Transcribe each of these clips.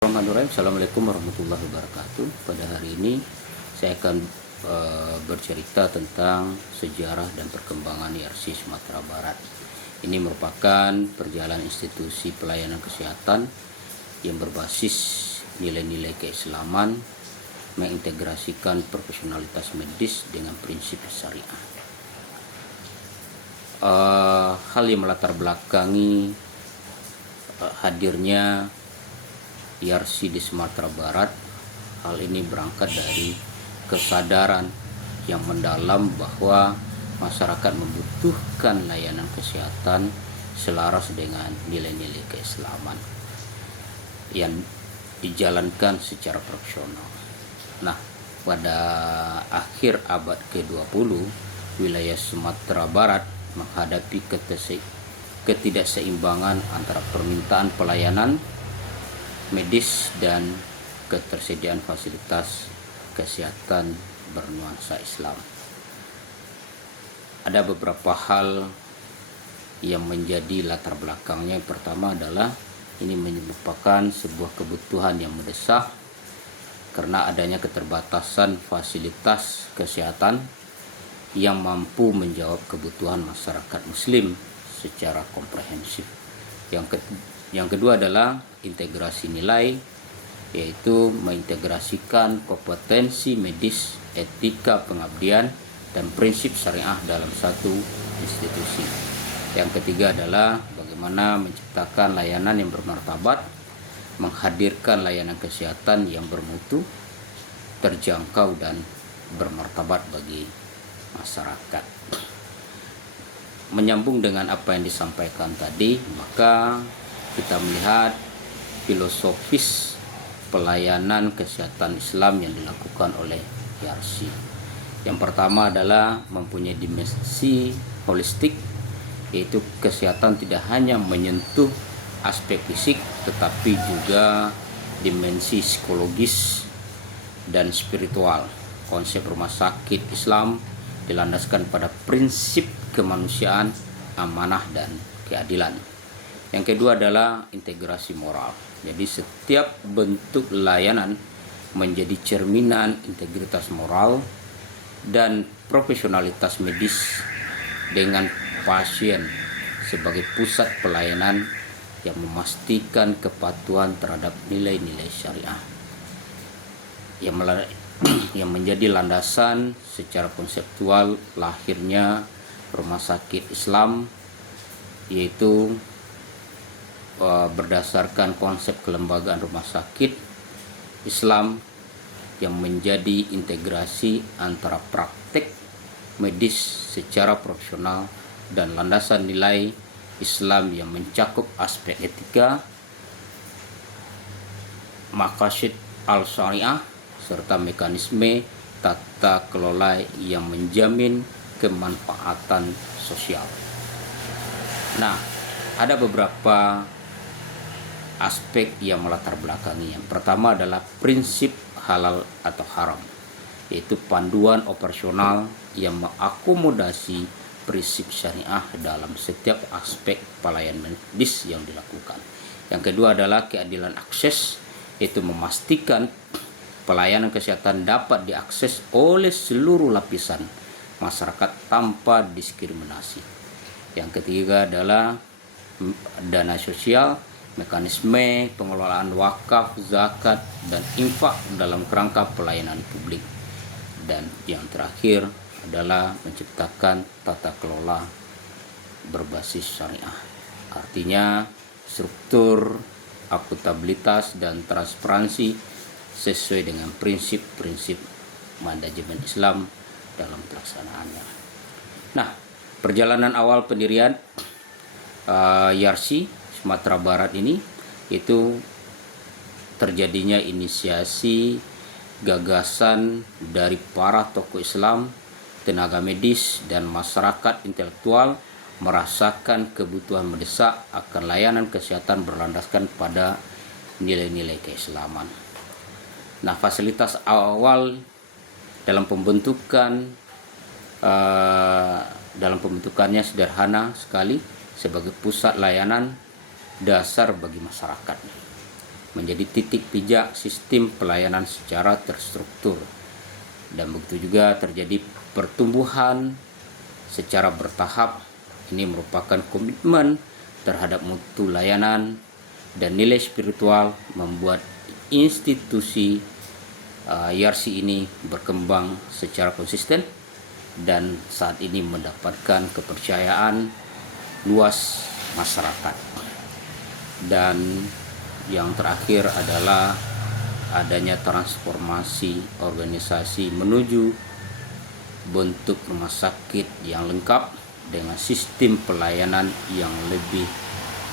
Assalamualaikum warahmatullahi wabarakatuh. Pada hari ini saya akan bercerita tentang sejarah dan perkembangan YRC Sumatera Barat. Ini merupakan perjalanan institusi pelayanan kesehatan yang berbasis nilai-nilai keislaman, mengintegrasikan profesionalitas medis dengan prinsip syariah. Hal yang melatar belakangi hadirnya YRC di Sumatera Barat, hal ini berangkat dari kesadaran yang mendalam bahwa masyarakat membutuhkan layanan kesehatan selaras dengan nilai-nilai keislaman yang dijalankan secara profesional. Nah, pada akhir abad ke-20, wilayah Sumatera Barat menghadapi ketidakseimbangan antara permintaan pelayanan medis dan ketersediaan fasilitas kesehatan bernuansa Islam. Ada beberapa hal yang menjadi latar belakangnya. Yang pertama adalah ini merupakan sebuah kebutuhan yang mendesak karena adanya keterbatasan fasilitas kesehatan yang mampu menjawab kebutuhan masyarakat muslim secara komprehensif. Yang kedua adalah integrasi nilai, yaitu mengintegrasikan kompetensi medis, etika pengabdian, dan prinsip syariah dalam satu institusi. Yang ketiga adalah bagaimana menciptakan layanan yang bermartabat, menghadirkan layanan kesehatan yang bermutu, terjangkau, dan bermartabat bagi masyarakat. Menyambung dengan apa yang disampaikan tadi, maka kita melihat filosofis pelayanan kesehatan Islam yang dilakukan oleh YRC. Yang pertama adalah mempunyai dimensi holistik, yaitu kesehatan tidak hanya menyentuh aspek fisik tetapi juga dimensi psikologis dan spiritual. Konsep rumah sakit Islam dilandaskan pada prinsip kemanusiaan, amanah, dan keadilan. Yang kedua adalah integrasi moral. Jadi setiap bentuk layanan menjadi cerminan integritas moral dan profesionalitas medis dengan pasien sebagai pusat pelayanan yang memastikan kepatuhan terhadap nilai-nilai syariah yang menjadi landasan secara konseptual lahirnya rumah sakit Islam, yaitu berdasarkan konsep kelembagaan rumah sakit Islam yang menjadi integrasi antara praktek medis secara profesional dan landasan nilai Islam yang mencakup aspek etika, maqasid al-syariah, serta mekanisme tata kelola yang menjamin kemanfaatan sosial. Nah, ada beberapa aspek yang melatar belakangi. Yang pertama adalah prinsip halal atau haram, yaitu panduan operasional yang mengakomodasi prinsip syariah dalam setiap aspek pelayanan medis yang dilakukan. Yang kedua adalah keadilan akses, yaitu memastikan pelayanan kesehatan dapat diakses oleh seluruh lapisan masyarakat tanpa diskriminasi. Yang ketiga adalah dana sosial, mekanisme pengelolaan wakaf, zakat, dan infak dalam kerangka pelayanan publik. Dan yang terakhir adalah menciptakan tata kelola berbasis syariah. Artinya struktur, akuntabilitas, dan transparansi sesuai dengan prinsip-prinsip manajemen Islam dalam pelaksanaannya. Nah, perjalanan awal pendirian YRC Sumatera Barat ini itu terjadinya inisiasi gagasan dari para tokoh Islam, tenaga medis, dan masyarakat intelektual merasakan kebutuhan mendesak akan layanan kesehatan berlandaskan pada nilai-nilai keislaman. Nah, fasilitas awal dalam pembentukannya sederhana sekali sebagai pusat layanan dasar bagi masyarakat. menjadi titik pijak sistem pelayanan secara terstruktur. Dan begitu juga terjadi pertumbuhan secara bertahap. Ini merupakan komitmen terhadap mutu layanan dan nilai spiritual membuat institusi YRC ini berkembang secara konsisten dan saat ini mendapatkan kepercayaan luas masyarakat. Dan yang terakhir adalah adanya transformasi organisasi menuju bentuk rumah sakit yang lengkap dengan sistem pelayanan yang lebih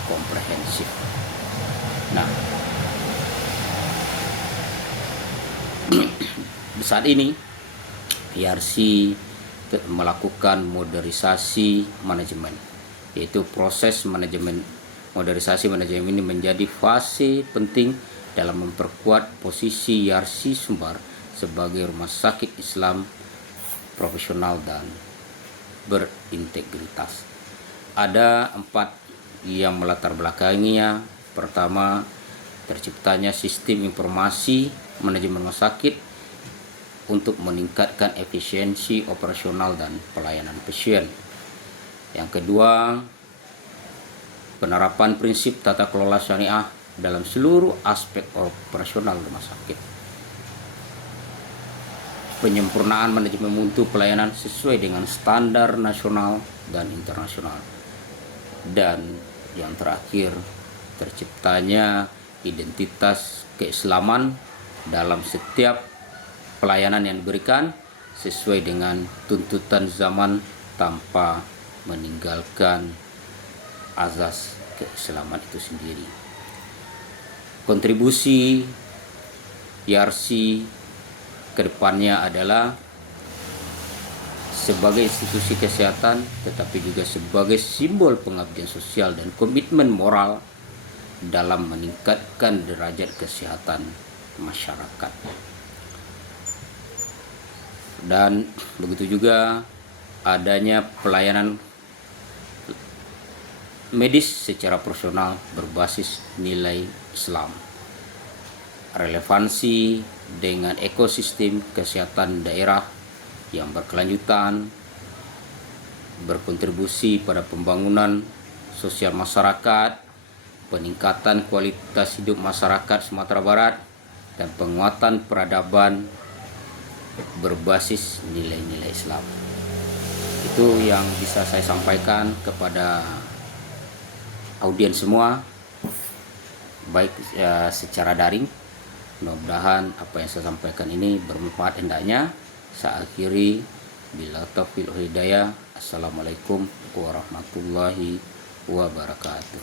komprehensif. Nah, saat ini YRC melakukan modernisasi manajemen, yaitu proses modernisasi manajemen ini menjadi fase penting dalam memperkuat posisi YRC Sumbar sebagai rumah sakit Islam profesional dan berintegritas. Ada 4 yang melatar belakanginya. Pertama, terciptanya sistem informasi manajemen rumah sakit untuk meningkatkan efisiensi operasional dan pelayanan pasien. Yang kedua, penerapan prinsip tata kelola syariah dalam seluruh aspek operasional rumah sakit. Penyempurnaan manajemen mutu pelayanan sesuai dengan standar nasional dan internasional. Dan yang terakhir, terciptanya identitas keislaman dalam setiap pelayanan yang diberikan sesuai dengan tuntutan zaman tanpa meninggalkan azas keislaman itu sendiri. Kontribusi YRC kedepannya adalah sebagai institusi kesehatan, tetapi juga sebagai simbol pengabdian sosial dan komitmen moral dalam meningkatkan derajat kesehatan masyarakat. Dan begitu juga adanya pelayanan medis secara profesional berbasis nilai Islam. Relevansi dengan ekosistem kesehatan daerah yang berkelanjutan, berkontribusi pada pembangunan sosial masyarakat, peningkatan kualitas hidup masyarakat Sumatera Barat, dan penguatan peradaban berbasis nilai-nilai Islam. Itu yang bisa saya sampaikan kepada audiens semua, baik secara daring. Mudah-mudahan apa yang saya sampaikan ini bermanfaat hendaknya. Saya akhiri, bila taufiq wal hidayah. Assalamualaikum warahmatullahi wabarakatuh.